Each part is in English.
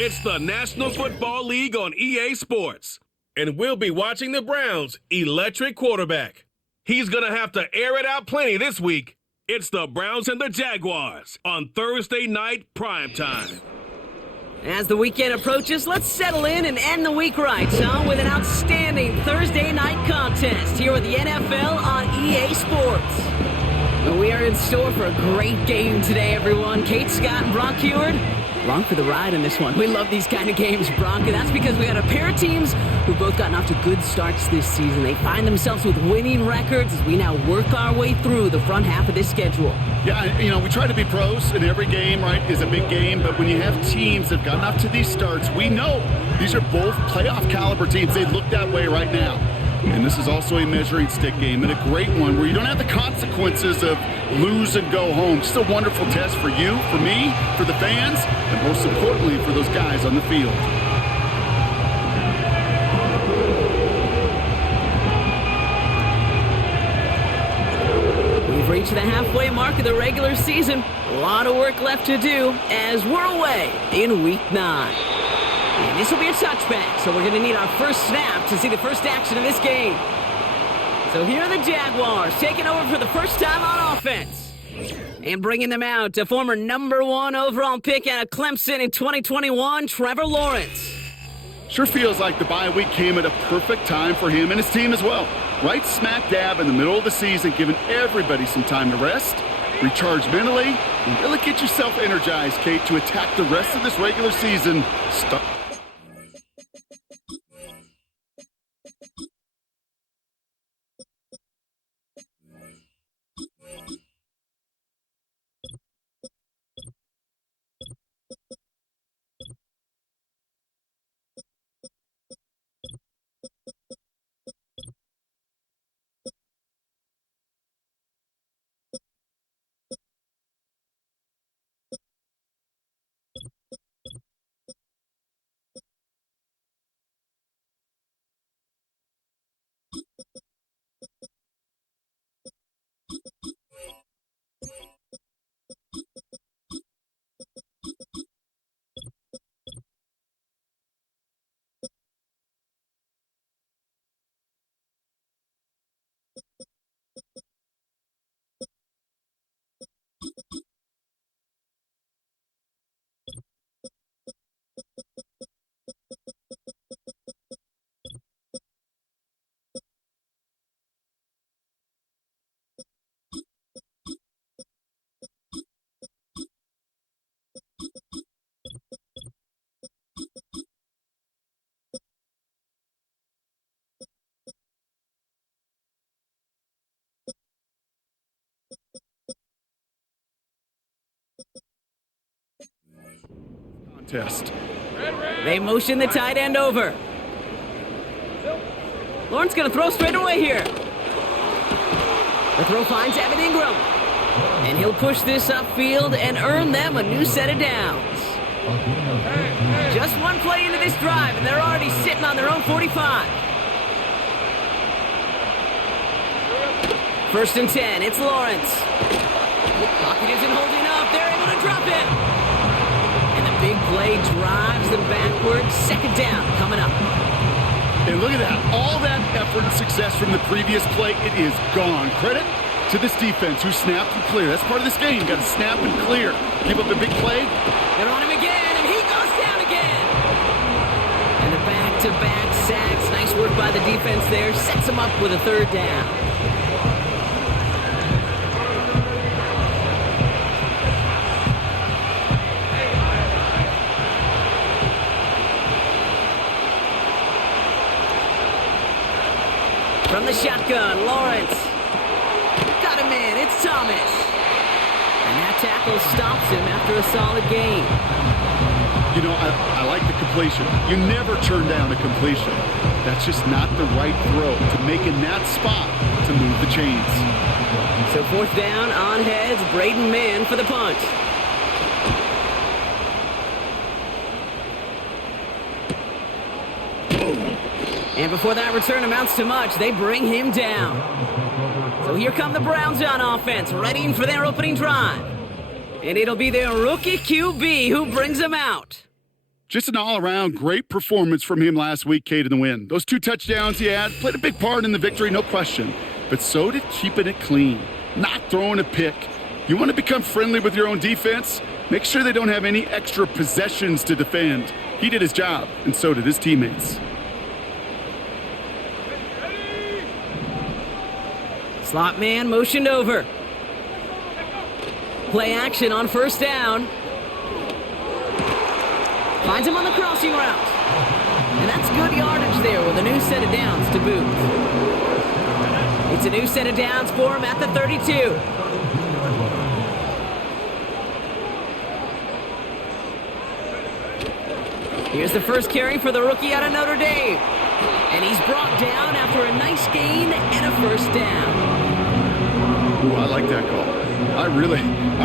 It's the National Football League on EA Sports. And we'll be watching the Browns' electric quarterback. He's going to have to air it out plenty this week. It's the Browns and the Jaguars on Thursday night primetime. As the weekend approaches, let's settle in and end the week right, son, with an outstanding Thursday night contest here with the NFL on EA Sports. We are in store for a great game today, everyone. Kate Scott and Brock Heward, along for the ride in this one. We love these kind of games, Brock, and that's because we got a pair of teams who've both gotten off to good starts this season. They find themselves with winning records as we now work our way through the front half of this schedule. Yeah, we try to be pros, and every game, right, is a big game, but when you have teams that have gotten off to these starts, we know these are both playoff caliber teams. They look that way right now. And this is also a measuring stick game, and a great one where you don't have the consequences of lose and go home. Just a wonderful test for you, for me, for the fans, and most importantly for those guys on the field. We've reached the halfway mark of the regular season. A lot of work left to do as we're away in Week 9. And this will be a touchback, so we're going to need our first snap to see the first action of this game. So here are the Jaguars taking over for the first time on offense. And bringing them out to former #1 overall pick out of Clemson in 2021, Trevor Lawrence. Sure feels like the bye week came at a perfect time for him and his team as well. Right smack dab in the middle of the season, giving everybody some time to rest, recharge mentally, and really get yourself energized, Kate, to attack the rest of this regular season. Test. They motion the tight end over. Lawrence going to throw straight away here. The throw finds Evan Ingram. And he'll push this upfield and earn them a new set of downs. Just one play into this drive, and they're already sitting on their own 45. 1st and 10, it's Lawrence. Pocket isn't holding up. They're able to drop it. Big play drives them backwards. 2nd down coming up. And look at that. All that effort and success from the previous play, it is gone. Credit to this defense who snapped and cleared. That's part of this game. Got to snap and clear. Give up a big play. They're on him again, and he goes down again. And the back-to-back sacks. Nice work by the defense there. Sets him up with a 3rd down. From the shotgun, Lawrence. Got him in, it's Thomas. And that tackle stops him after a solid gain. You know, I like the completion. You never turn down a completion. That's just not the right throw to make in that spot to move the chains. So 4th down, on heads, Braden Mann for the punt. And before that return amounts to much, they bring him down. So here come the Browns on offense, readying for their opening drive. And it'll be their rookie QB who brings them out. Just an all-around great performance from him last week, Kate, in the win. Those 2 touchdowns he had played a big part in the victory, no question. But so did keeping it clean, not throwing a pick. You want to become friendly with your own defense? Make sure they don't have any extra possessions to defend. He did his job, and so did his teammates. Slot man motioned over. Play action on first down. Finds him on the crossing route. And that's good yardage there with a new set of downs to boot. It's a new set of downs for him at the 32. Here's the first carry for the rookie out of Notre Dame. And he's brought down after a nice gain and a first down. Ooh, I like that call. I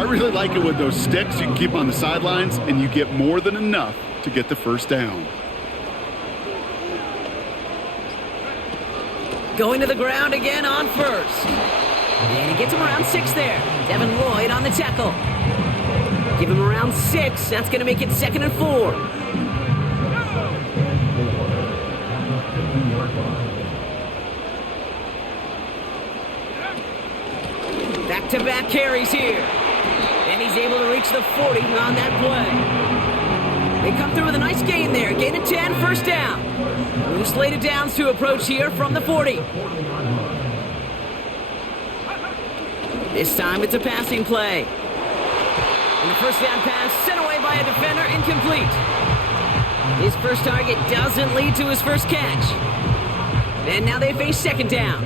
really like it with those sticks. You can keep on the sidelines, and you get more than enough to get the first down. Going to the ground again on first. And he gets him around 6 there. Devin Lloyd on the tackle. Give him around 6. That's going to make it 2nd and 4. Back-to-back carries here. And he's able to reach the 40 on that play. They come through with a nice gain there. Gain of 10, first down. New slate of downs to approach here from the 40. This time it's a passing play. And the first down pass sent away by a defender, incomplete. His first target doesn't lead to his first catch. And now they face second down.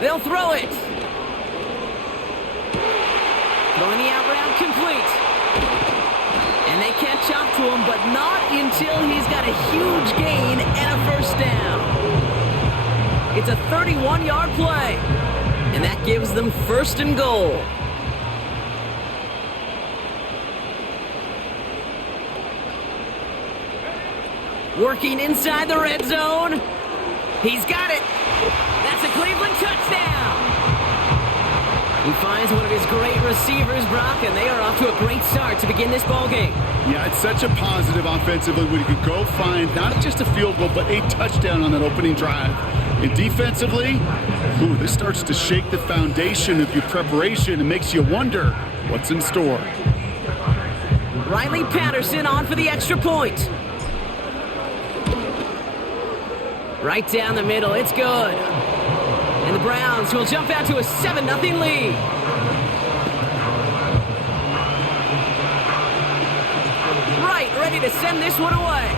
They'll throw it. Throwing the out route complete. And they catch up to him, but not until he's got a huge gain and a first down. It's a 31-yard play. And that gives them first and goal. Working inside the red zone. He's got it. That's a Cleveland touchdown. He finds one of his great receivers, Brock, and they are off to a great start to begin this ballgame. Yeah, it's such a positive offensively when you could go find not just a field goal, but a touchdown on that opening drive. And defensively, this starts to shake the foundation of your preparation and makes you wonder what's in store. Riley Patterson on for the extra point. Right down the middle, it's good. And the Browns will jump out to a 7-0 lead. Right, ready to send this one away.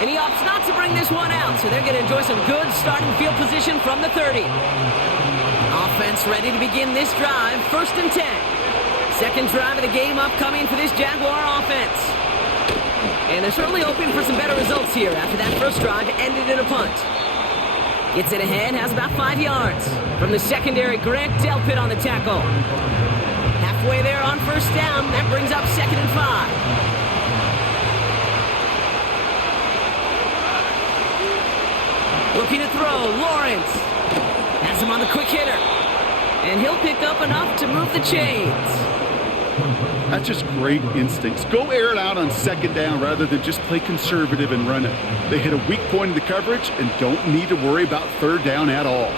And he opts not to bring this one out, so they're going to enjoy some good starting field position from the 30. Offense ready to begin this drive, 1st and 10. Second drive of the game upcoming for this Jaguar offense. And they're certainly hoping for some better results here after that first drive ended in a punt. Gets it ahead, has about 5 yards. From the secondary, Grant Delpit on the tackle. Halfway there on first down, that brings up 2nd and 5. Looking to throw, Lawrence. Has him on the quick hitter. And he'll pick up enough to move the chains. That's just great instincts. Go air it out on 2nd down rather than just play conservative and run it. They hit a weak point in the coverage and don't need to worry about 3rd down at all.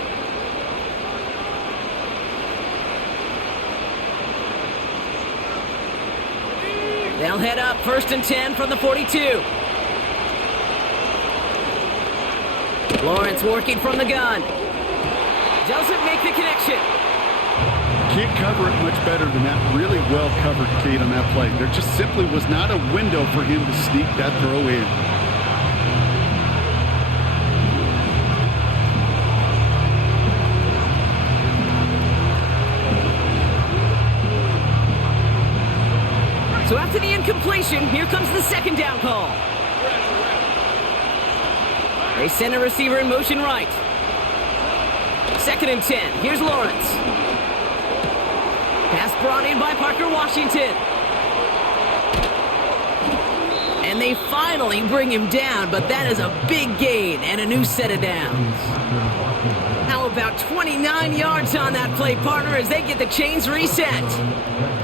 They'll head up 1st and 10 from the 42. Lawrence working from the gun. Doesn't make the connection. Can't cover it much better than that. Really well covered, Kate, on that play. There just simply was not a window for him to sneak that throw in. So after the incompletion, here comes the 2nd down call. They send a receiver in motion right. 2nd and 10. Here's Lawrence. Pass brought in by Parker Washington. And they finally bring him down, but that is a big gain and a new set of downs. How about 29 yards on that play, partner, as they get the chains reset.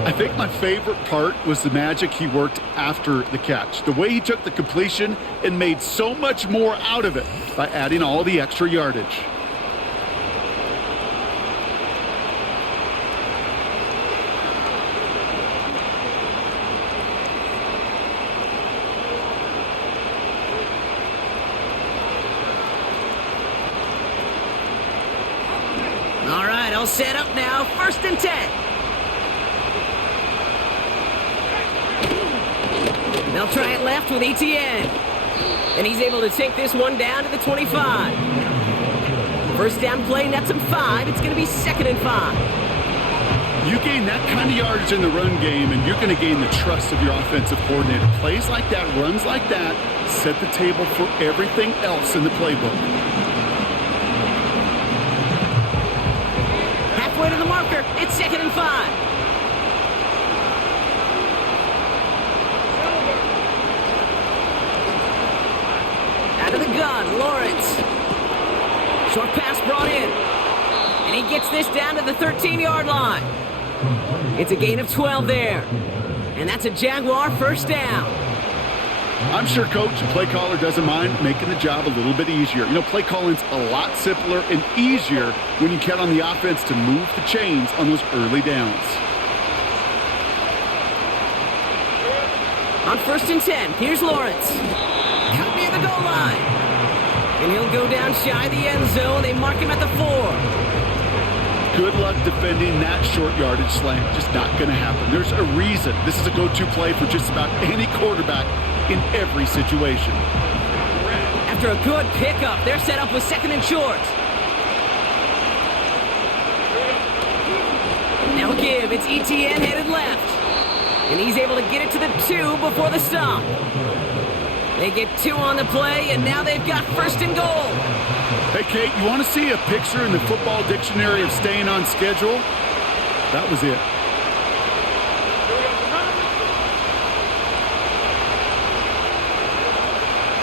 I think my favorite part was the magic he worked after the catch. The way he took the completion and made so much more out of it by adding all the extra yardage. All right, all set up now. 1st and 10. They'll try it left with ETN. And he's able to take this one down to the 25. 1st down play, nets him 5. It's going to be 2nd and 5. You gain that kind of yardage in the run game, and you're going to gain the trust of your offensive coordinator. Plays like that, runs like that, set the table for everything else in the playbook. Halfway to the marker. It's 2nd and 5. Out of the gun, Lawrence. Short pass brought in. And he gets this down to the 13-yard line. It's a gain of 12 there. And that's a Jaguar 1st down. I'm sure coach and play caller doesn't mind making the job a little bit easier. You know, play calling's a lot simpler and easier when you count on the offense to move the chains on those early downs. On 1st and 10, here's Lawrence. Cut near the goal line. And he'll go down shy of the end zone. They mark him at the 4. Good luck defending that short yardage slant. Just not going to happen. There's a reason this is a go-to play for just about any quarterback in every situation. After a good pickup, they're set up with 2nd and short. Now give, it's ETN headed left. And he's able to get it to the 2 before the stop. They get 2 on the play, and now they've got 1st and goal. Hey, Kate, you want to see a picture in the football dictionary of staying on schedule? That was it.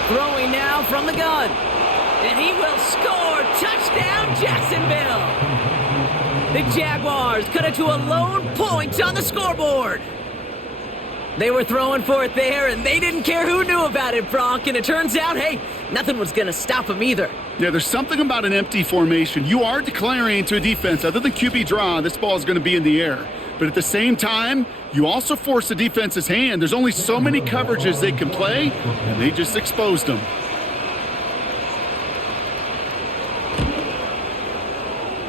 Throwing now from the gun. And he will score. Touchdown, Jacksonville. The Jaguars cut it to a lone point on the scoreboard. They were throwing for it there, and they didn't care who knew about it, Brock. And it turns out, hey, nothing was going to stop them either. Yeah, there's something about an empty formation. You are declaring to a defense, other than QB draw, this ball is going to be in the air. But at the same time, you also force the defense's hand. There's only so many coverages they can play, and they just exposed them.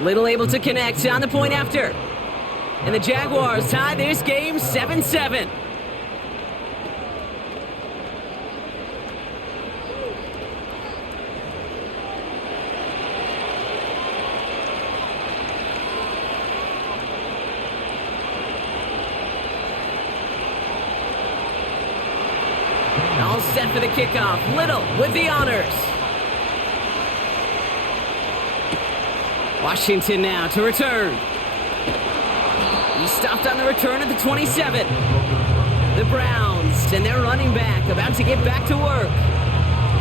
Little able to connect on the point after. And the Jaguars tie this game 7-7. All set for the kickoff. Little with the honors. Washington now to return. He stopped on the return at the 27. The Browns and their running back about to get back to work.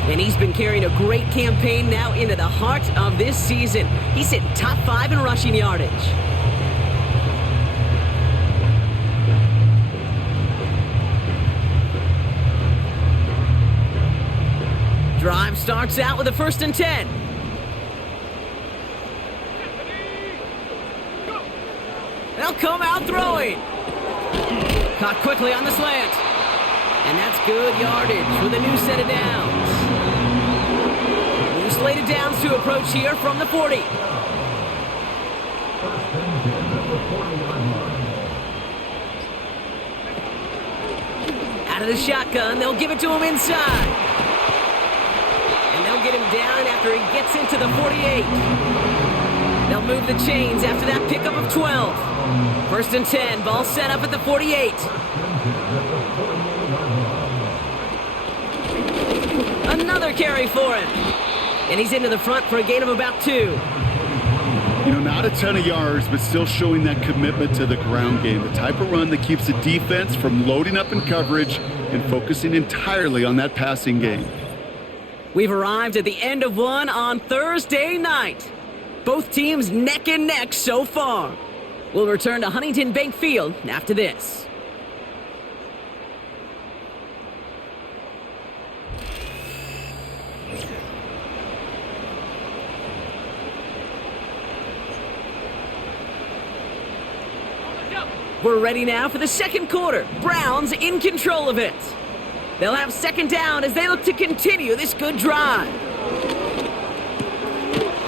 And he's been carrying a great campaign now into the heart of this season. He's hitting top 5 in rushing yardage. Drive starts out with a 1st and 10. They'll come out throwing. Caught quickly on the slant. And that's good yardage with a new set of downs. New slated downs to approach here from the 40. Out of the shotgun, they'll give it to him inside. And they'll get him down after he gets into the 48. They'll move the chains after that pickup of 12. 1st and 10, ball set up at the 48. Another carry for him. And he's into the front for a gain of about 2. You know, not a ton of yards, but still showing that commitment to the ground game. The type of run that keeps the defense from loading up in coverage and focusing entirely on that passing game. We've arrived at the end of one on Thursday night. Both teams neck and neck so far. We'll return to Huntington Bank Field after this. We're ready now for the second quarter. Browns in control of it. They'll have second down as they look to continue this good drive.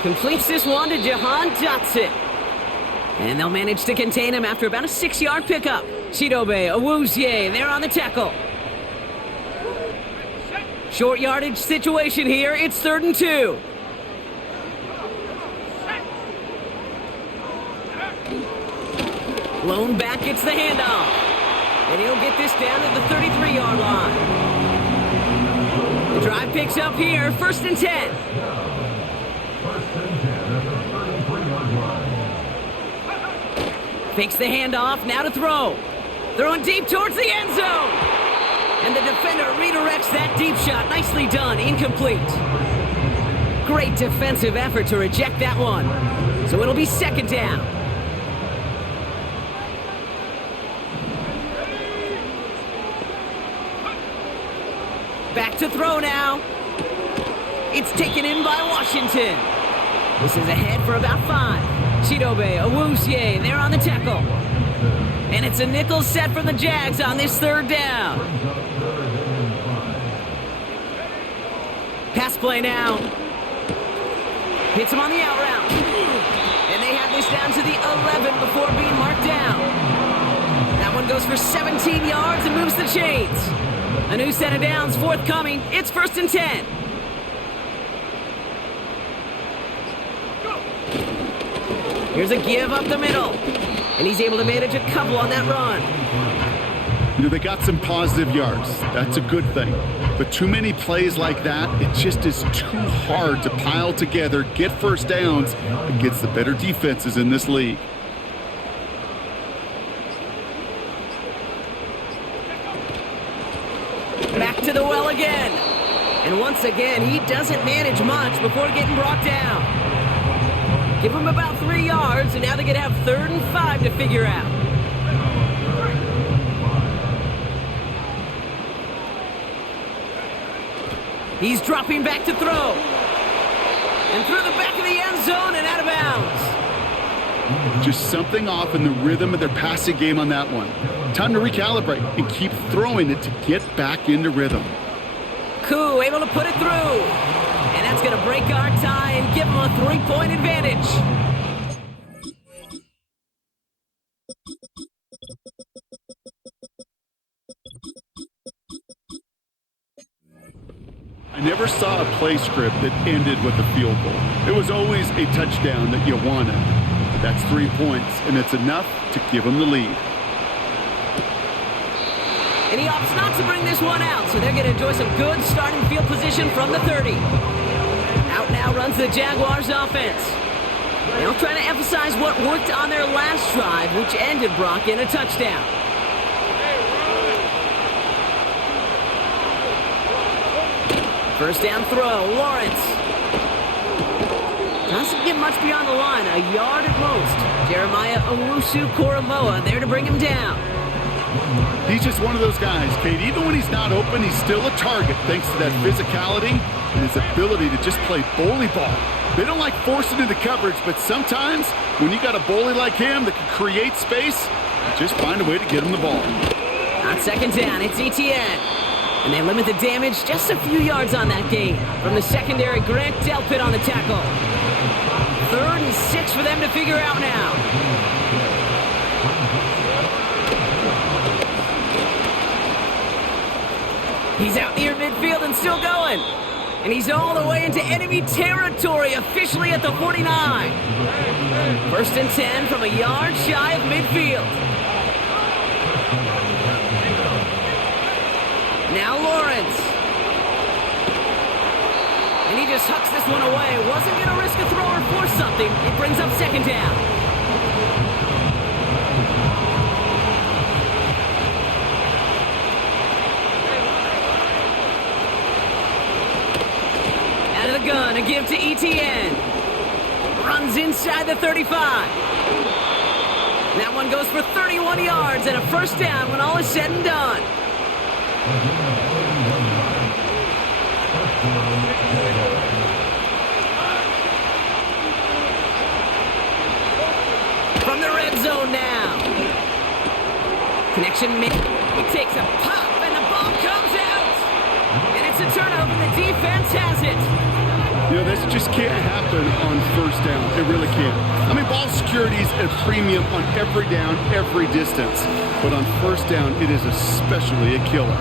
Completes this one to Jahan Dotson. And they'll manage to contain him after about a 6-yard pickup. Chidobe Awuzie there on the tackle. Short yardage situation here. It's 3rd and 2. Lone back gets the handoff. And he'll get this down at the 33-yard line. The drive picks up here. 1st and 10. Fakes the handoff. Now to throw. Throwing deep towards the end zone. And the defender redirects that deep shot. Nicely done. Incomplete. Great defensive effort to reject that one. So it'll be 2nd down. Back to throw now. It's taken in by Washington. This is ahead for about 5. Chidobe Awuzie there on the tackle. And it's a nickel set from the Jags on this 3rd down. Pass play now. Hits him on the out route. And they have this down to the 11 before being marked down. That one goes for 17 yards and moves the chains. A new set of downs forthcoming. It's 1st and 10. Here's a give up the middle. And he's able to manage a couple on that run. You know, they got some positive yards. That's a good thing. But too many plays like that, it just is too hard to pile together, get first downs against the better defenses in this league. Back to the well again. And once again, he doesn't manage much before getting brought down. Give him about 3 yards, and now they're going to have 3rd and 5 to figure out. He's dropping back to throw. And through the back of the end zone and out of bounds. Just something off in the rhythm of their passing game on that one. Time to recalibrate and keep throwing it to get back into rhythm. Koo able to put it through. And that's going to break our tie and give them a 3-point advantage. I never saw a play script that ended with a field goal. It was always a touchdown that you wanted. But that's 3 points, and it's enough to give them the lead. And he opts not to bring this one out, so they're going to enjoy some good starting field position from the 30. Out now runs the Jaguars offense. They'll try to emphasize what worked on their last drive, which ended Brock in a touchdown. First down throw, Lawrence. Doesn't get much beyond the line, a yard at most. Jeremiah Owusu-Koramoah there to bring him down. He's just one of those guys, Kate. Even when he's not open, he's still a target thanks to that physicality and his ability to just play bully ball. They don't like forcing into coverage, but sometimes when you got a bully like him that can create space, you just find a way to get him the ball. On 2nd down, it's ETN. And they limit the damage just a few yards on that gain. From the secondary, Grant Delpit on the tackle. 3rd and 6 for them to figure out now. He's out near midfield and still going. And he's all the way into enemy territory, officially at the 49. 1st and 10 from a yard shy of midfield. Now Lawrence. And he just hucks this one away. Wasn't going to risk a throw or force something. It brings up 2nd down. Out of the gun, a give to ETN. Runs inside the 35. That one goes for 31 yards and a first down when all is said and done. From the red zone now. Connection made. He takes a pop and the ball comes out. And it's a turnover. The defense has it. You know, this just can't happen on first down. It really can't. I mean, ball security is a premium on every down, every distance. But on first down, it is especially a killer.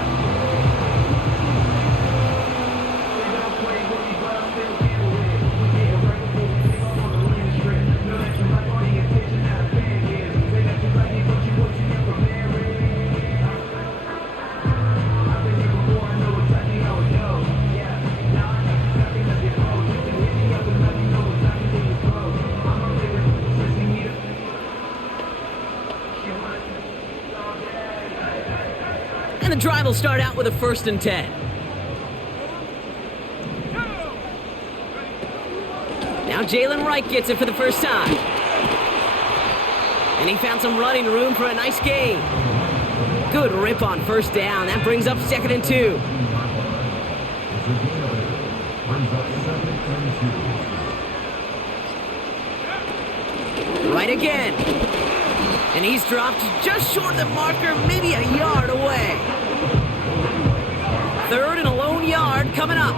And the drive will start out with a 1st and 10. Now Jalen Wright gets it for the first time. And he found some running room for a nice gain. Good rip on first down. That brings up 2nd and 2. Right again. And he's dropped just short of the marker, maybe a yard away. 3rd and a lone yard coming up.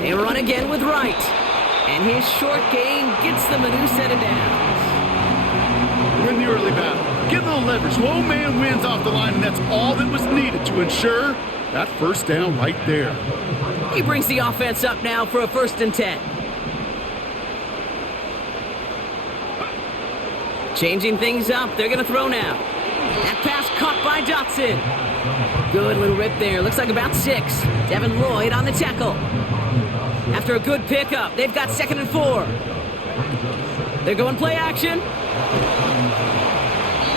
They run again with Wright. And his short gain gets them a new set of downs. Win the early battle. Get a little leverage. Low man wins off the line, and that's all that was needed to ensure that first down right there. He brings the offense up now for a 1st and 10. Changing things up. They're going to throw now. That pass caught by Dotson. Good little rip there. Looks like about 6. Devin Lloyd on the tackle. After a good pickup, they've got 2nd and 4. They're going play action.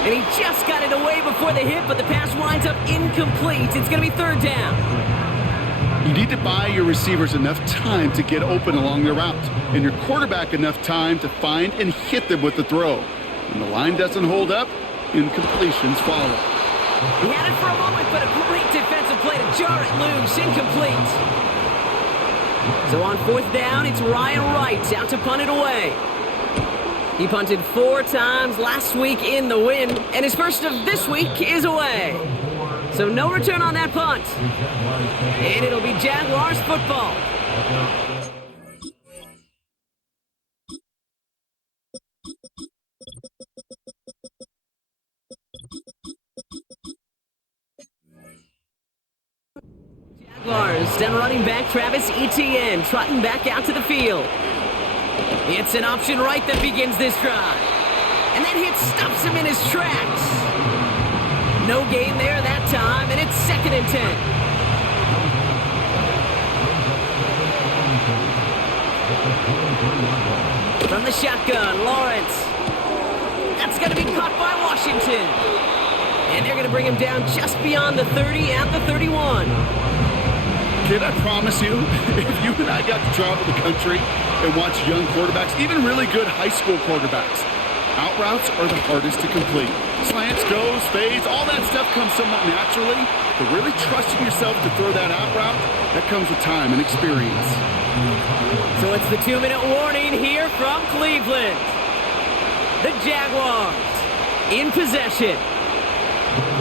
And he just got it away before the hit, but the pass winds up incomplete. It's going to be 3rd down. You need to buy your receivers enough time to get open along their route, and your quarterback enough time to find and hit them with the throw. When the line doesn't hold up, incompletions follow. He had it for a moment, but a great defensive play to jar it loose. Incomplete. So on 4th down, it's Ryan Wright out to punt it away. He punted 4 times last week in the win, and his first of this week is away. So no return on that punt. And it'll be Jaguars football. Jaguars, done running back Travis Etienne, trotting back out to the field. It's an option right that begins this drive. And that hit stops him in his tracks. No gain there that time, and it's 2nd and 10. From the shotgun, Lawrence. That's going to be caught by Washington. And they're going to bring him down just beyond the 30 at the 31. Kid, I promise you, if you and I got to travel the country and watch young quarterbacks, even really good high school quarterbacks, out routes are the hardest to complete. Slants, goes, fades, all that stuff comes somewhat naturally, but really trusting yourself to throw that out route, that comes with time and experience. So it's the 2-minute warning here from Cleveland. The Jaguars in possession.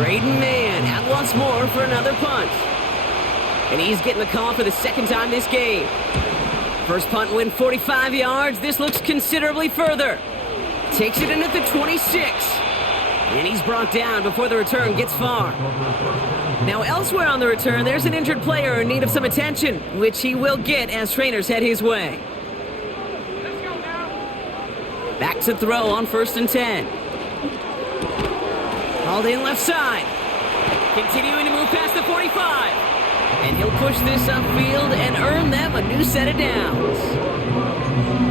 Braden Mann out once more for another punt. And he's getting the call for the 2nd time this game. First punt win 45 yards. This looks considerably further. Takes it in at the 26. And he's brought down before the return gets far. Now elsewhere on the return, there's an injured player in need of some attention, which he will get as trainers head his way. Back to throw on 1st and 10. Hauled in left side. Continuing to move past the 45. And he'll push this upfield and earn them a new set of downs.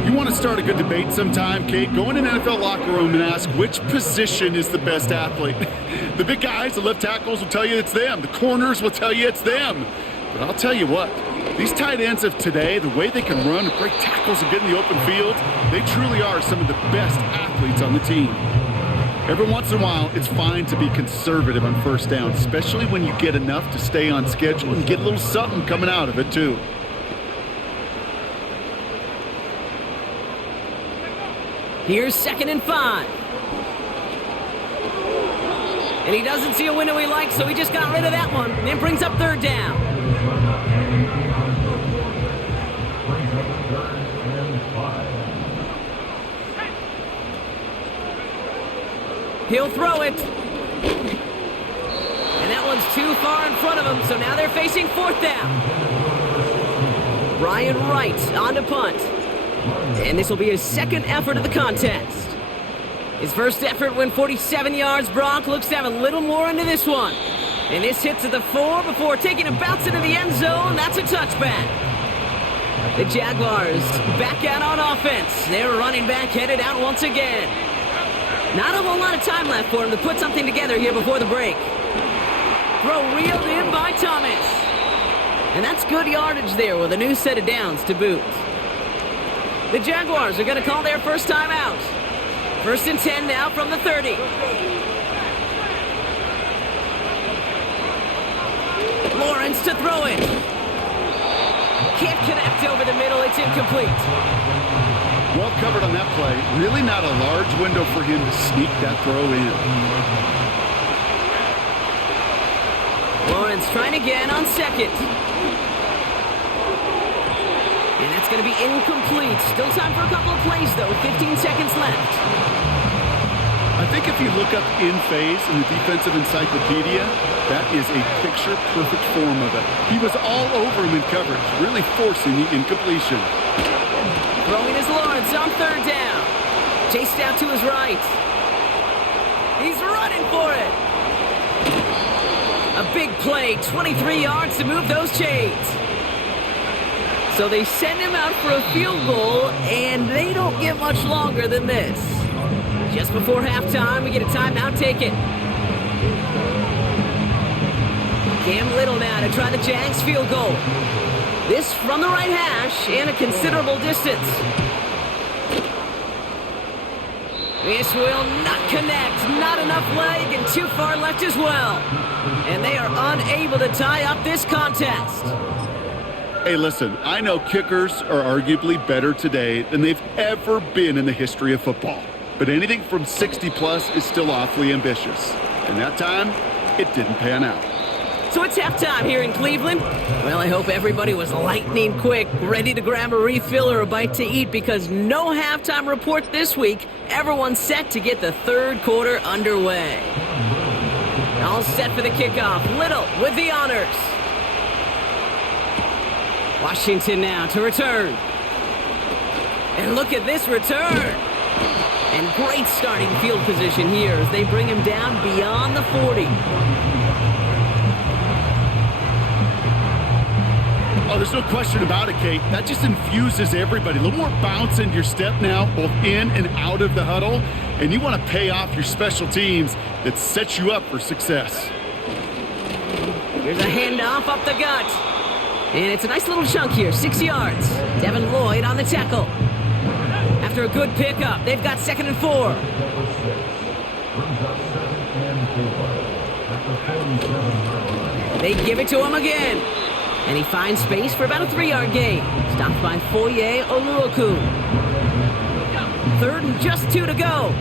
You want to start a good debate sometime, Kate? Go in an NFL locker room and ask which position is the best athlete. The big guys, the left tackles will tell you it's them. The corners will tell you it's them. But I'll tell you what, these tight ends of today, the way they can run, break tackles, and get in the open field, they truly are some of the best athletes on the team. Every once in a while, it's fine to be conservative on first down, especially when you get enough to stay on schedule and get a little something coming out of it, too. Here's 2nd and 5. And he doesn't see a window he likes, so he just got rid of that one. And it brings up 3rd down. He'll throw it. And that one's too far in front of him, so now they're facing 4th down. Brian Wright on to punt. And this will be his 2nd effort of the contest. His first effort went 47 yards. Brock looks to have a little more into this one. And this hits at the 4 before taking a bounce into the end zone. That's a touchback. The Jaguars back out on offense. Their running back headed out once again. Not a whole lot of time left for him to put something together here before the break. Throw reeled in by Thomas. And that's good yardage there with a new set of downs to boot. The Jaguars are going to call their first time out. 1st and 10 now from the 30. Lawrence to throw it. Can't connect over the middle. It's incomplete. Well covered on that play. Really not a large window for him to sneak that throw in. Lawrence trying again on 2nd. And that's going to be incomplete. Still time for a couple of plays, though. 15 seconds left. I think if you look up in phase in the defensive encyclopedia, that is a picture-perfect form of it. He was all over him in coverage, really forcing the incompletion. Throwing is Lawrence on 3rd down. Chased out to his right. He's running for it. A big play, 23 yards to move those chains. So they send him out for a field goal, and they don't get much longer than this. Just before halftime, we get a timeout taken. Cam Little now to try the Jags field goal. This from the right hash and a considerable distance. This will not connect. Not enough leg and too far left as well. And they are unable to tie up this contest. Hey, listen, I know kickers are arguably better today than they've ever been in the history of football. But anything from 60-plus is still awfully ambitious. And that time, it didn't pan out. So it's halftime here in Cleveland. Well, I hope everybody was lightning quick, ready to grab a refill or a bite to eat, because no halftime report this week. Everyone's set to get the 3rd quarter underway. All set for the kickoff. Little with the honors. Washington now to return. And look at this return. And great starting field position here as they bring him down beyond the 40. Oh, there's no question about it, Kate. That just infuses everybody. A little more bounce into your step now, both in and out of the huddle. And you want to pay off your special teams that sets you up for success. Here's a handoff up the gut. And it's a nice little chunk here, 6 yards. Devin Lloyd on the tackle. After a good pickup, they've got 2nd and 4. They give it to him again. And he finds space for about a 3-yard gain. Stopped by Foye Oluoku. 3rd and just 2 to go.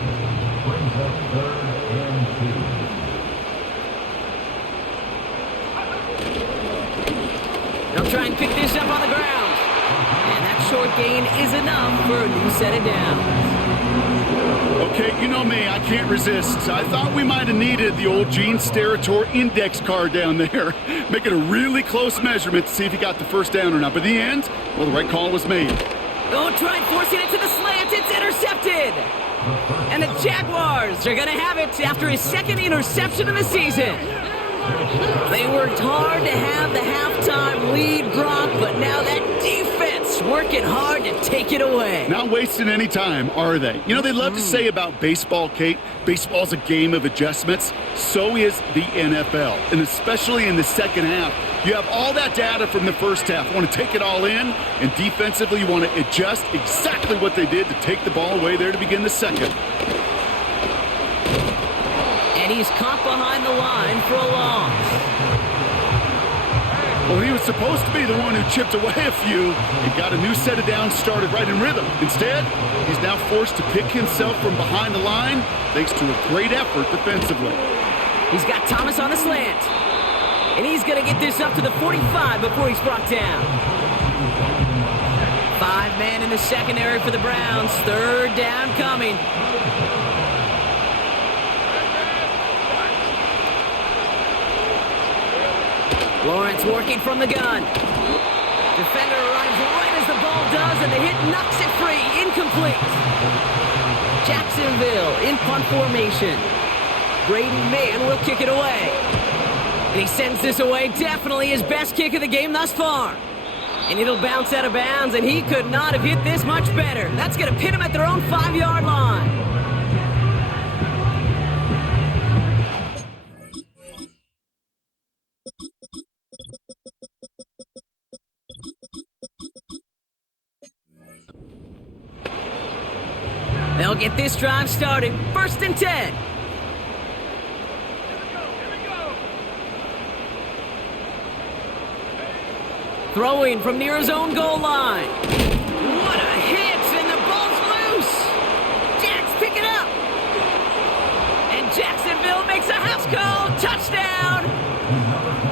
They'll try and pick this up on the ground. And that short gain is enough for a new set of downs. Okay, you know me, I can't resist. I thought we might have needed the old Gene Steratore index card down there, making a really close measurement to see if he got the first down or not. But in the end, well, the right call was made. Oh, try forcing it to the slant. It's intercepted. And the Jaguars are going to have it after his 2nd interception of the season. They worked hard to have the halftime lead, Brock, but now that defense working hard to take it away. Not wasting any time, are they? You know, they love to say about baseball, Kate, baseball's a game of adjustments. So is the NFL, and especially in the second half. You have all that data from the first half. You want to take it all in, and defensively you want to adjust exactly what they did to take the ball away there to begin the second. And he's caught behind the line for a loss. Well, he was supposed to be the one who chipped away a few and got a new set of downs started right in rhythm. Instead, he's now forced to pick himself from behind the line thanks to a great effort defensively. He's got Thomas on the slant. And he's going to get this up to the 45 before he's brought down. 5 men in the secondary for the Browns. Third down coming. Lawrence working from the gun. Defender arrives right as the ball does, and the hit knocks it free. Incomplete. Jacksonville in punt formation. Braden Mann will kick it away. And he sends this away, definitely his best kick of the game thus far. And it'll bounce out of bounds, and he could not have hit this much better. That's going to pin him at their own 5-yard line. They'll get this drive started. 1st and 10. Throwing from near his own goal line. What a hit, and the ball's loose. Jacks pick it up. And Jacksonville makes a house call. Touchdown.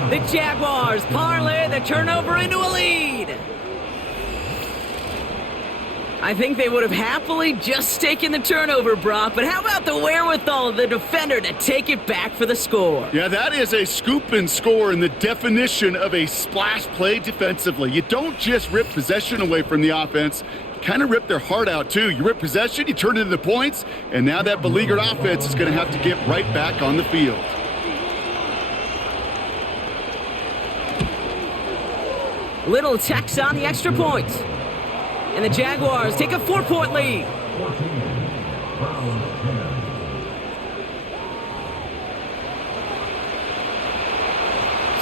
The Jaguars parlay the turnover into a lead. I think they would have happily just taken the turnover, Brock, but how about the wherewithal of the defender to take it back for the score? Yeah, that is a scoop and score in the definition of a splash play defensively. You don't just rip possession away from the offense, you kind of rip their heart out too. You rip possession, you turn it into points, and now that beleaguered offense is going to have to get right back on the field. Little checks on the extra point. And the Jaguars take a 4-point lead.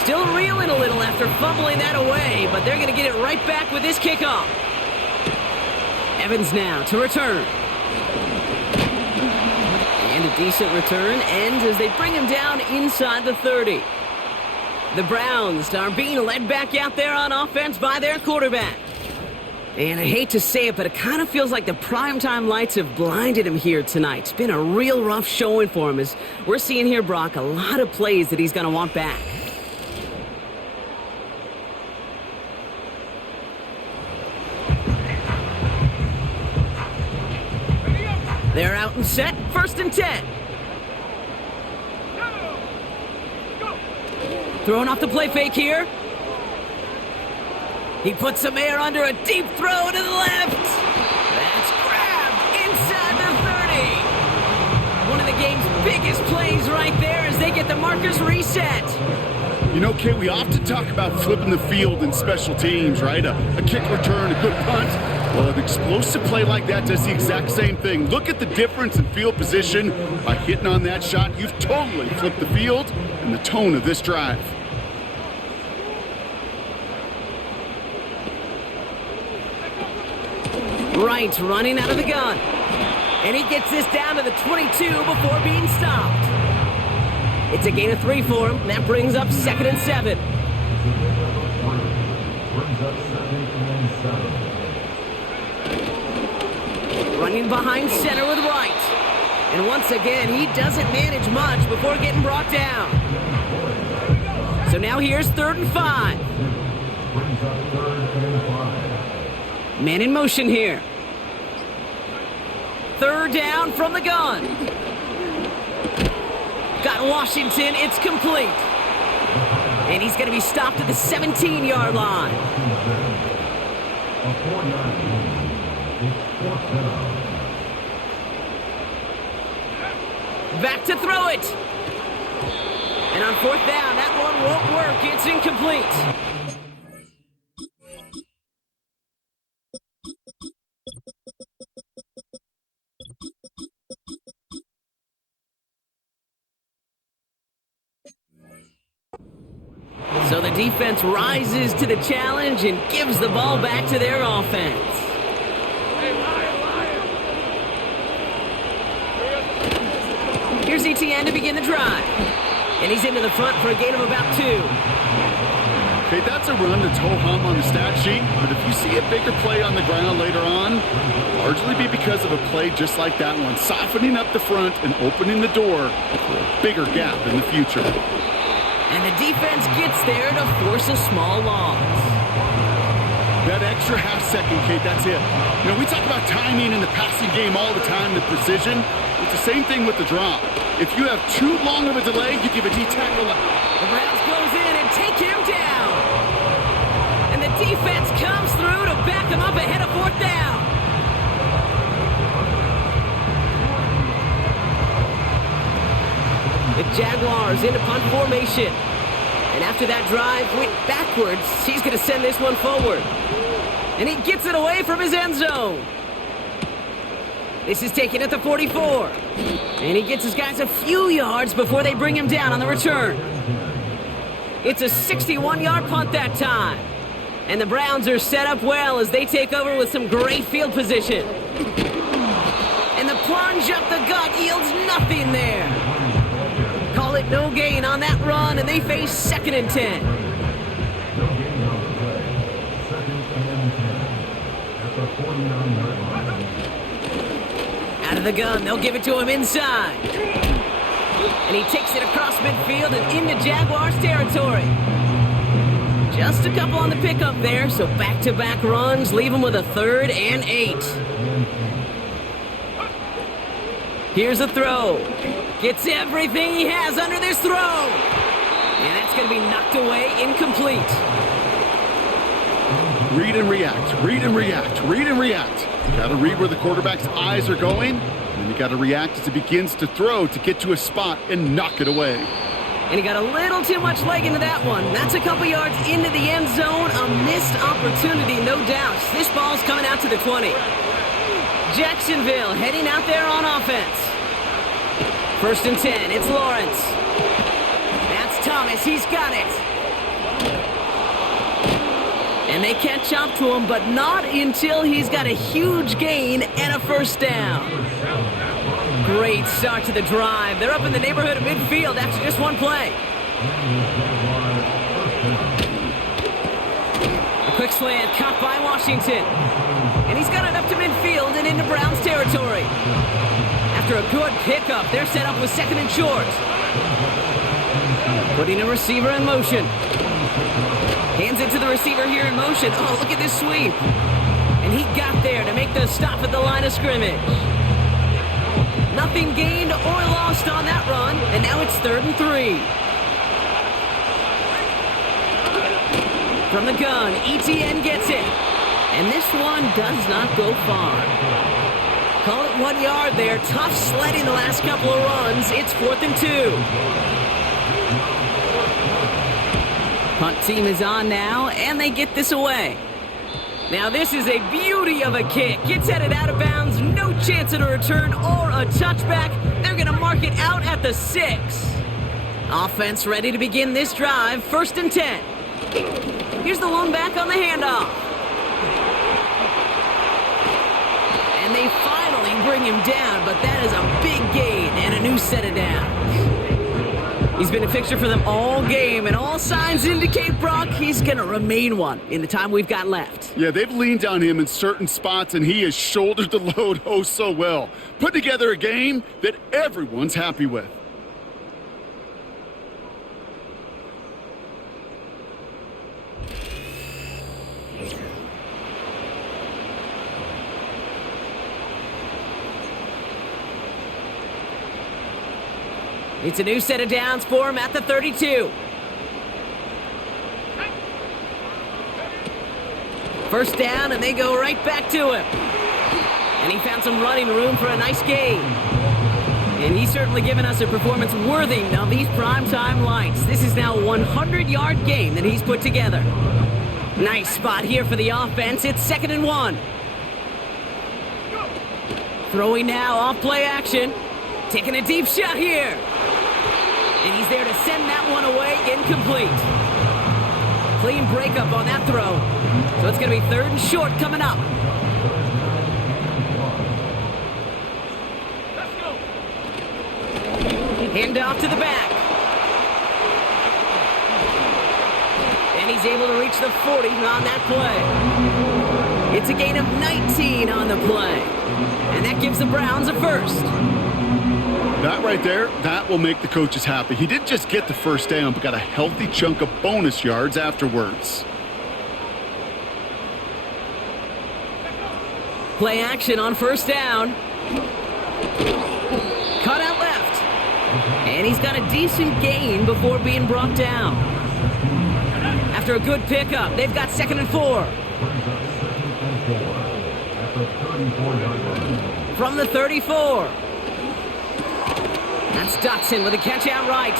Still reeling a little after fumbling that away, but they're going to get it right back with this kickoff. Evans now to return. And a decent return ends as they bring him down inside the 30. The Browns are being led back out there on offense by their quarterback. And I hate to say it, but it kind of feels like the primetime lights have blinded him here tonight. It's been a real rough showing for him as we're seeing here, Brock, a lot of plays that he's going to want back. They're out and set, 1st and 10. Throwing off the play fake here. He puts some air under a deep throw to the left. That's grabbed inside the 30. One of the game's biggest plays right there as they get the markers reset. You know, Kate, we often talk about flipping the field in special teams, right? A kick return, a good punt. Well, an explosive play like that does the exact same thing. Look at the difference in field position. By hitting on that shot, you've totally flipped the field and the tone of this drive. Wright running out of the gun. And he gets this down to the 22 before being stopped. It's a gain of 3 for him. That brings up 2nd and 7. Running behind center with Wright. And once again, he doesn't manage much before getting brought down. So now here's 3rd and 5. Man in motion here. 3rd down from the gun. Got Washington, it's complete. And he's going to be stopped at the 17-yard line. Back to throw it. And on 4th down, that one won't work. It's incomplete. So the defense rises to the challenge and gives the ball back to their offense. Here's ETN to begin the drive. And he's into the front for a gain of about 2. Okay, that's a run that's ho-hum on the stat sheet, but if you see a bigger play on the ground later on, largely be because of a play just like that one, softening up the front and opening the door for a bigger gap in the future. And the defense gets there to force a small loss. That extra half second, Kate, that's it. You know, we talk about timing in the passing game all the time, the precision. It's the same thing with the drop. If you have too long of a delay, you give a D-tackle. The Browns close in and take him down. And the defense comes through to back him up ahead of 4th down. The Jaguars into punt formation. And after that drive went backwards, he's going to send this one forward. And he gets it away from his end zone. This is taken at the 44. And he gets his guys a few yards before they bring him down on the return. It's a 61-yard punt that time. And the Browns are set up well as they take over with some great field position. And the plunge up the gut yields nothing there. Call it no gain on that run, and they face 2nd and 10. Out of the gun, they'll give it to him inside. And he takes it across midfield and into Jaguars territory. Just a couple on the pickup there, so back-to-back runs leave him with a 3rd and 8. Here's a throw. Gets everything he has under this throw. And that's going to be knocked away, incomplete. Read and react, read and react, read and react. You got to read where the quarterback's eyes are going, and you got to react as he begins to throw to get to a spot and knock it away. And he got a little too much leg into that one. That's a couple yards into the end zone. A missed opportunity, no doubt. This ball's coming out to the 20. Jacksonville heading out there on offense. 1st and 10, it's Lawrence. That's Thomas, he's got it. And they catch up to him, but not until he's got a huge gain and a 1st down. Great start to the drive. They're up in the neighborhood of midfield after just one play. A quick slant caught by Washington. And he's got it up to midfield and into Browns territory. After a good pickup, they're set up with 2nd and short. Putting a receiver in motion. Hands it to the receiver here in motion. Oh, look at this sweep. And he got there to make the stop at the line of scrimmage. Nothing gained or lost on that run, and now it's 3rd and 3. From the gun, ETN gets it. And this one does not go far. Call it 1 yard there. Tough sledding the last couple of runs. It's 4th and 2. Punt team is on now, and they get this away. Now this is a beauty of a kick. Gets headed out of bounds. No chance at a return or a touchback. They're going to mark it out at the 6. Offense ready to begin this drive. 1st and 10. Here's the lone back on the handoff. And they finally bring him down, but that is a big gain and a new set of downs. He's been a fixture for them all game, and all signs indicate, Brock, he's going to remain one in the time we've got left. Yeah, they've leaned on him in certain spots, and he has shouldered the load oh so well. Put together a game that everyone's happy with. It's a new set of downs for him at the 32. 1st down, and they go right back to him. And he found some running room for a nice gain. And he's certainly given us a performance worthy of these primetime lights. This is now a 100-yard game that he's put together. Nice spot here for the offense. It's 2nd and 1. Throwing now off play action. Taking a deep shot here. And he's there to send that one away, incomplete. Clean breakup on that throw. So it's going to be 3rd and short coming up. Hand off to the back. And he's able to reach the 40 on that play. It's a gain of 19 on the play. And that gives the Browns a first. That right there, that will make the coaches happy. He didn't just get the first down, but got a healthy chunk of bonus yards afterwards. Play action on 1st down. Cut out left. And he's got a decent gain before being brought down. After a good pickup, they've got 2nd and 4. From the 34. That's Dotson with a catch out right.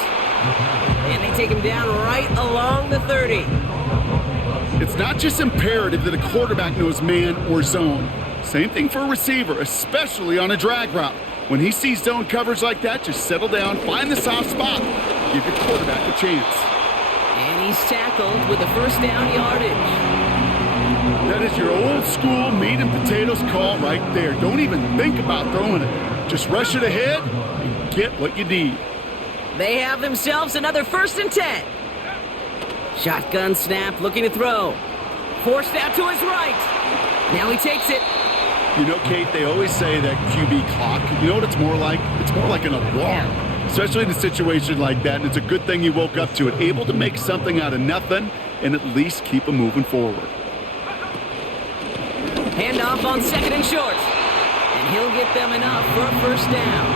And they take him down right along the 30. It's not just imperative that a quarterback knows man or zone. Same thing for a receiver, especially on a drag route. When he sees zone coverage like that, just settle down, find the soft spot, give your quarterback a chance. And he's tackled with the 1st down yardage. That is your old school meat and potatoes call right there. Don't even think about throwing it. Just rush it ahead and get what you need. They have themselves another 1st and 10. Shotgun snap, looking to throw. Forced out to his right. Now he takes it. You know, Kate, they always say that QB clock, you know what it's more like? It's more like an alarm, especially in a situation like that. And it's a good thing you woke up to it, able to make something out of nothing and at least keep them moving forward. Handoff on 2nd and short. And he'll get them enough for a 1st down.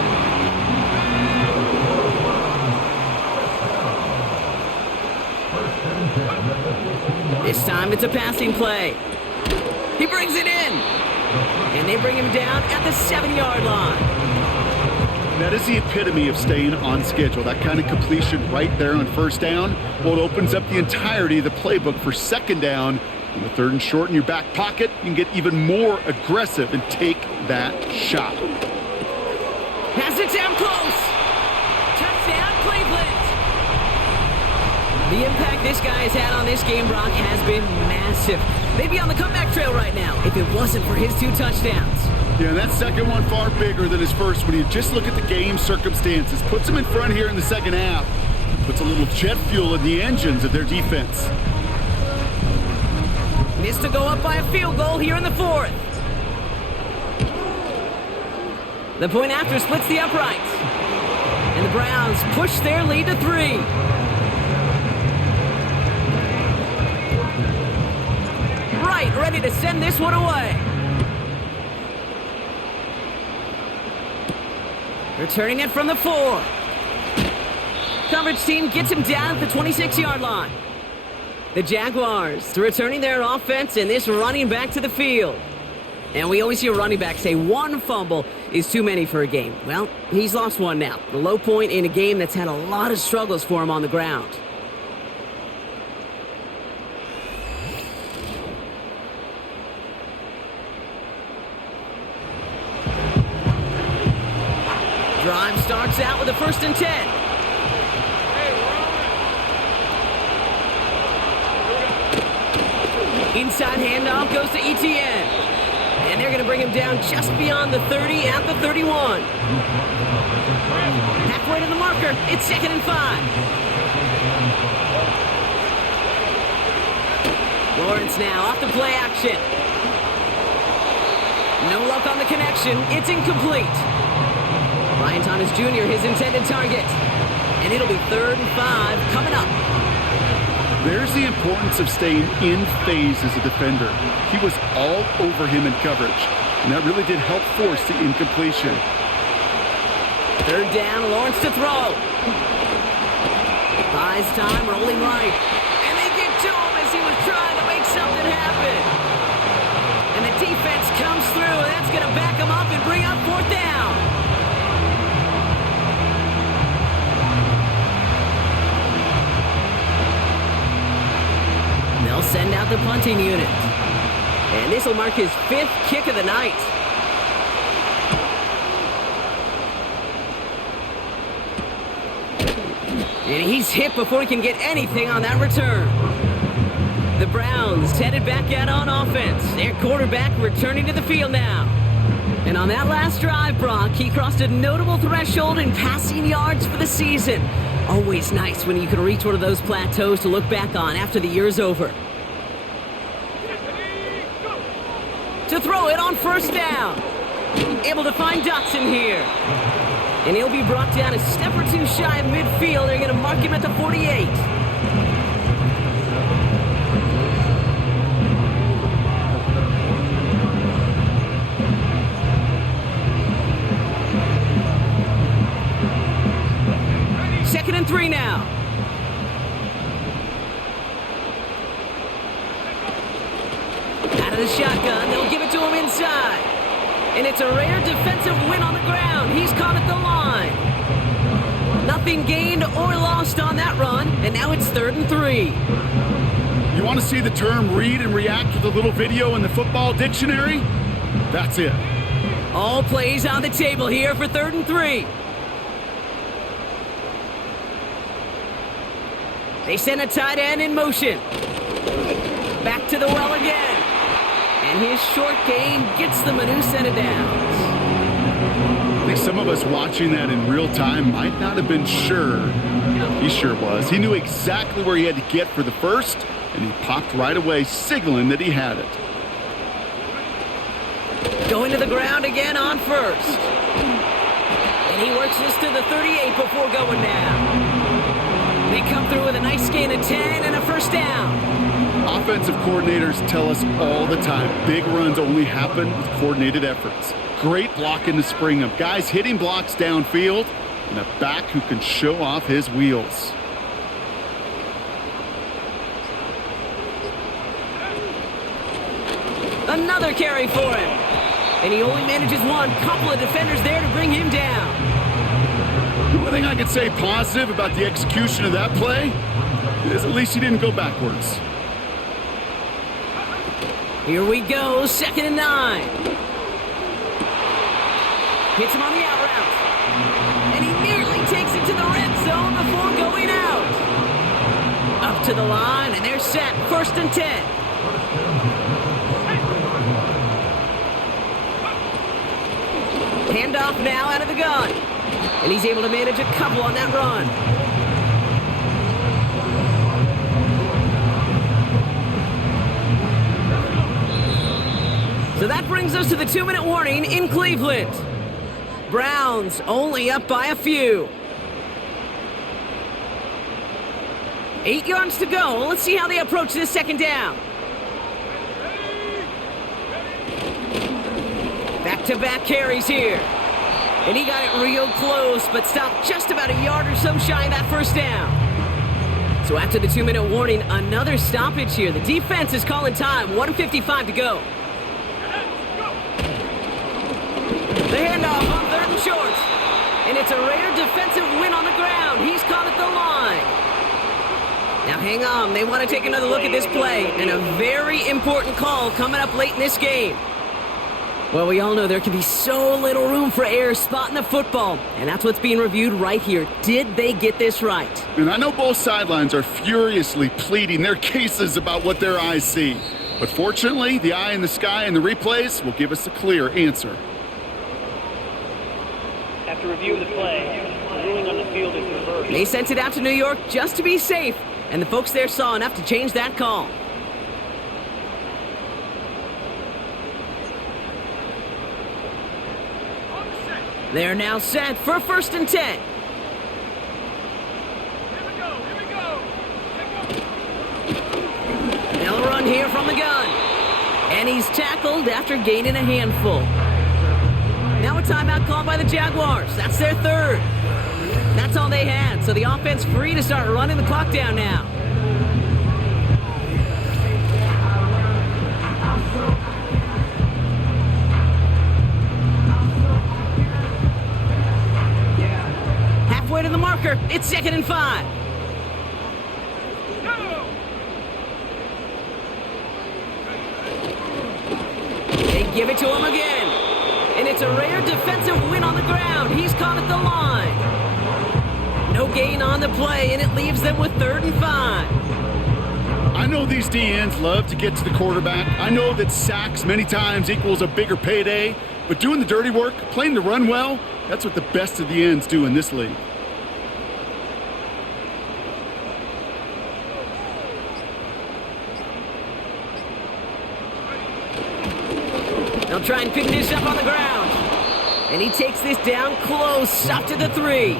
This time it's a passing play. He brings it in. And they bring him down at the 7-yard line. That is the epitome of staying on schedule. That kind of completion right there on 1st down. Well, it opens up the entirety of the playbook for 2nd down. On the 3rd and short in your back pocket, you can get even more aggressive and take that shot. Has it down close. Touchdown, Cleveland. The impact this guy has had on this game, Brock, has been massive. They'd be on the comeback trail right now if it wasn't for his 2 touchdowns. Yeah, and that second one far bigger than his first when you just look at the game circumstances. Puts him in front here in the 2nd half. Puts a little jet fuel in the engines of their defense. Missed to go up by a field goal here in the 4th. The point after splits the uprights. And the Browns push their lead to 3. Right, ready to send this one away. Returning it from the 4. Coverage team gets him down at the 26-yard line. The Jaguars returning their offense and this running back to the field. And we always hear running backs say 1 fumble is too many for a game. Well, he's lost 1 now. The low point in a game that's had a lot of struggles for him on the ground. Drive starts out with a 1st and 10. Inside handoff goes to Etienne. And they're going to bring him down just beyond the 30 at the 31. Halfway to the marker. It's 2nd and 5. Lawrence now off the play action. No luck on the connection. It's incomplete. Brian Thomas Jr., his intended target. And it'll be 3rd and 5 coming up. There's the importance of staying in phase as a defender. He was all over him in coverage, and that really did help force the incompletion. 3rd down, Lawrence to throw. Buys time, rolling right. And they get to him as he was trying to make something happen. And the defense comes through, and that's going to back him up and bring up 4th down. They'll send out the punting unit. And this will mark his 5th kick of the night. And he's hit before he can get anything on that return. The Browns headed back out on offense. Their quarterback returning to the field now. And on that last drive, Brock, he crossed a notable threshold in passing yards for the season. Always nice when you can reach one of those plateaus to look back on after the year's over. To throw it on first down. Able to find Dotson here. And he'll be brought down a step or two shy of midfield. They're going to mark him at the 48. Second and 3 now. Out of the shotgun, they'll give it to him inside. And it's a rare defensive win on the ground. He's caught at the line. Nothing gained or lost on that run, and now it's 3rd and 3. You want to see the term read and react with a little video in the football dictionary? That's it. All plays on the table here for 3rd and 3. They send a tight end in motion. Back to the well again. And his short game gets them a new set of downs. I think some of us watching that in real time might not have been sure. He sure was. He knew exactly where he had to get for the first, and he popped right away, signaling that he had it. Going to the ground again on first. And he works this to the 38 before going down. They come through with a nice gain of 10 and a first down. Offensive coordinators tell us all the time, big runs only happen with coordinated efforts. Great block in the spring of guys hitting blocks downfield and a back who can show off his wheels. Another carry for him. And he only manages one. Couple of defenders there to bring him down. The one thing I could say positive about the execution of that play is at least he didn't go backwards. Here we go, 2nd and 9. Hits him on the out route. And he nearly takes it to the red zone before going out. Up to the line, and they're set. 1st and 10. Handoff now out of the gun. And he's able to manage a couple on that run. So that brings us to the 2-minute warning in Cleveland. Browns only up by a few. 8 yards to go. Let's see how they approach this 2nd down. Back-to-back carries here. And he got it real close, but stopped just about a yard or so shy of that first down. So after the 2-minute warning, another stoppage here. The defense is calling time. 1:55 to go. The handoff on 3rd and short. And it's a rare defensive win on the ground. He's caught at the line. Now hang on. They want to take another look at this play. And a very important call coming up late in this game. Well, we all know there can be so little room for error spotting the football. And that's what's being reviewed right here. Did they get this right? And I know both sidelines are furiously pleading their cases about what their eyes see. But fortunately, the eye in the sky and the replays will give us a clear answer. After review of the play, the ruling on the field is reversed. They sent it out to New York just to be safe. And the folks there saw enough to change that call. They're now set for 1st and 10. They'll run here from the gun. And he's tackled after gaining a handful. Now a timeout called by the Jaguars. That's their 3rd. That's all they had, so the offense free to start running the clock down now. Halfway to the marker, it's 2nd and 5. They give it to him again. And it's a rare defensive win on the ground. He's caught at the line. No gain on the play, and it leaves them with 3rd and 5. I know these DNs love to get to the quarterback. I know that sacks many times equals a bigger payday, but doing the dirty work, playing the run well, that's what the best of the ends do in this league. They'll try and pick this up on the ground. And he takes this down close, up to the 3.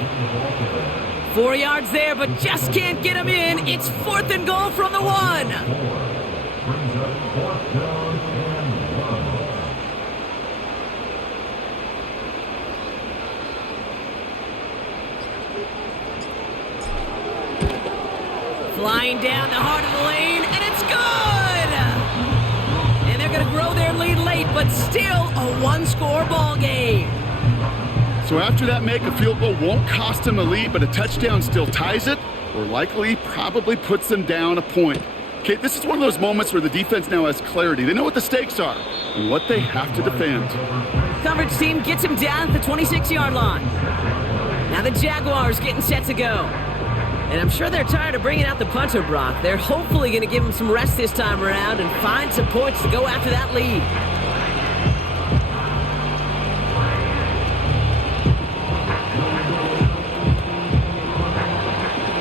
4 yards there, but just can't get him in. It's 4th and goal from the 1. Flying down the heart of the lane, and it's good! And they're going to grow their lead late, but still a one-score ball game. So after that make, a field goal won't cost them a lead, but a touchdown still ties it, or likely probably puts them down a point. Okay, this is one of those moments where the defense now has clarity. They know what the stakes are and what they have to defend. Coverage team gets him down at the 26-yard line. Now the Jaguars getting set to go. And I'm sure they're tired of bringing out the punter, Brock. They're hopefully going to give him some rest this time around and find some points to go after that lead.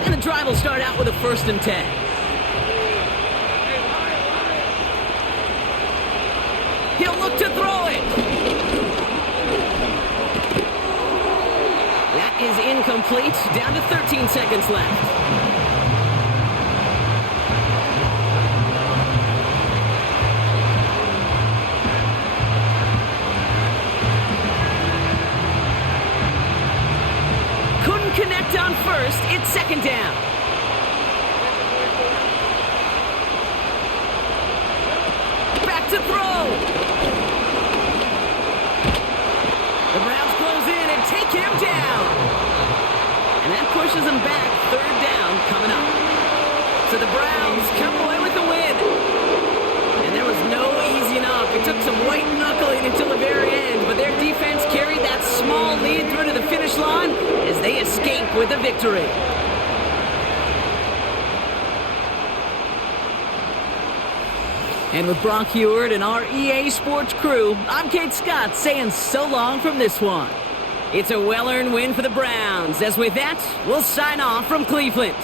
And the drive will start out with a 1st and 10. He'll look to throw it. That is incomplete. Down to 13 seconds left. Couldn't connect on 1st. It's 2nd down. Back to throw. The Browns close in and take him down. And that pushes them back. 3rd down coming up. So the Browns come away with the win. And there was no easing up. It took some white knuckling until the very end, but their defense carried that small lead through to the finish line as they escape with the victory. And with Brock Heward and our EA Sports crew, I'm Kate Scott saying so long from this one. It's a well-earned win for the Browns, as with that, we'll sign off from Cleveland.